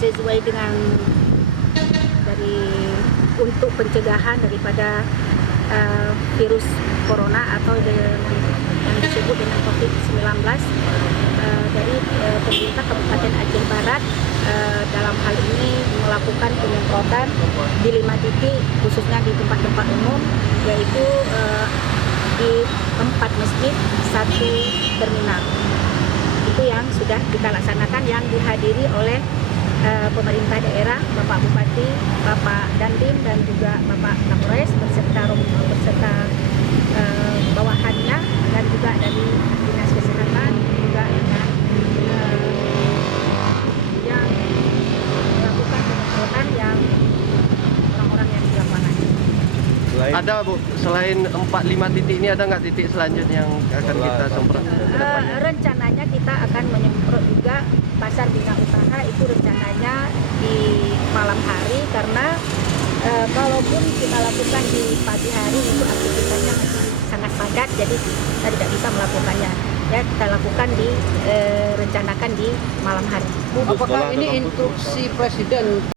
sesuai dengan dari untuk pencegahan daripada virus corona atau yang disebut dengan COVID-19 dari pemerintah Kabupaten Aceh Barat dalam hal ini melakukan penyemprotan di 5 titik khususnya di tempat-tempat umum, yaitu di 4 masjid, 1 terminal. Itu yang sudah kita laksanakan, yang dihadiri oleh pemerintah daerah, Bapak Bupati, Bapak Dandim, dan juga Bapak Kapolres beserta bawahannya, dan juga dari Dinas Kesehatan, juga dengan yang melakukan penyemprotan yang orang-orang yang di lapangan. Ada Bu, selain 4-5 titik ini ada nggak titik selanjutnya yang akan kita semprot ke depannya? Rencananya kita akan menyemprot juga pasar bina usaha, itu rencananya di malam hari, karena kalaupun kita lakukan di pagi hari itu aktivitasnya sangat padat, jadi kita tidak bisa melakukannya. Ya, kita lakukan rencanakan di malam hari. Apakah ini instruksi Presiden